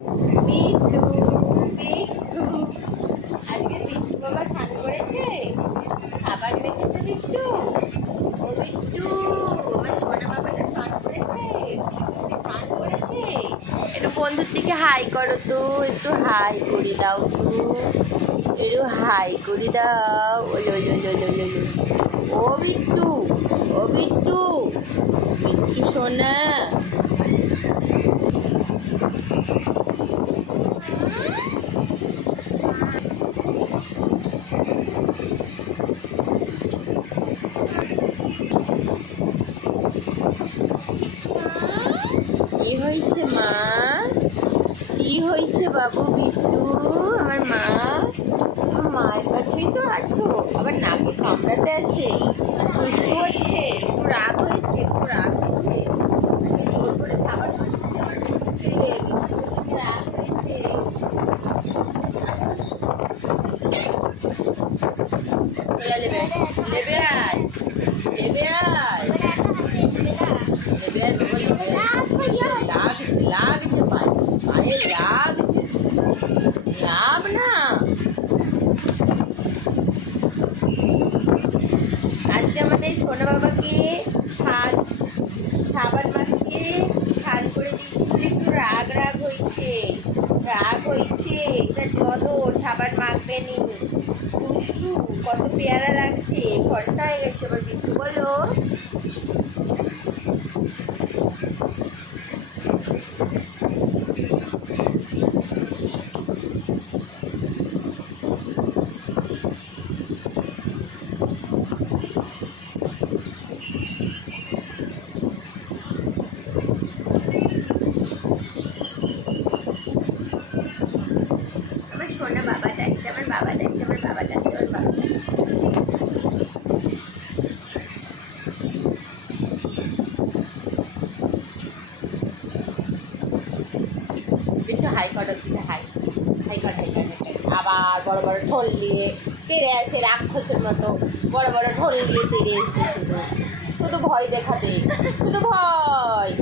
বিট্টু বিট্টু আজকে বিট্টু বাবা স্নান করেছে, সাবান মেখেছে বিট্টু। ও বিট্টু, আমার সোনা বাবাটা স্নান করেছে, স্নান করেছে। একটু বন্ধুর দিকে হাই করো তো, একটু হাই করে দাও তো, একটু হাই করে দাও। ওলো লো লো লো লো লো। ও বিট্টু, ও বিট্টু, বিট্টু সোনা। কি হয়েছে মা? কি হয়েছে বাবু বিট্টু? আমার মা, আমার মায়ের কাছেই তো আছো, আবার নাকে কামড়াতে আছে, দুষ্টু হচ্ছে, একটু রাগ হয়েছে, একটু রাগ হচ্ছে। আজকে জোর করে সাবান মাখছে আমার বিট্টুকে, বিট্টুকে রাগ হয়েছে। তোরা নেবে, নেবে আয়, নেবে আয়, নেবে আয় বাবা, নেবে আয়। লাগছে, লাগছে পায়ে, পায়ে লাগছে, লাভ না। আজকে আমাদের সোনা বাবাকে সাবান মাখিয়ে স্নান করে দিচ্ছি বলে একটু রাগ রাগ হয়েছে, রাগ হয়েছে। এটা চলো সাবান মাখবে নি, দুষ্টু। কত পেয়ারা লাগছে, ফর্সা হয়ে গেছে এবার বিট্টু, বলো। আমার সোনা বাবা ডাকছে, আমার বাবা ডাকছে, আমার বাবা ডাকছে, আমার বাবা। একটু হাই করো দিতে, হাই, হাই কর, হাই কর, হাই কর। আবার বড় বড় ঢোল নিয়ে তেড়ে আসে রাক্ষসের মতো, বড় বড় ঢোল নিয়ে তেড়ে এসে শুধু শুধু ভয় দেখাবে, শুধু ভয়।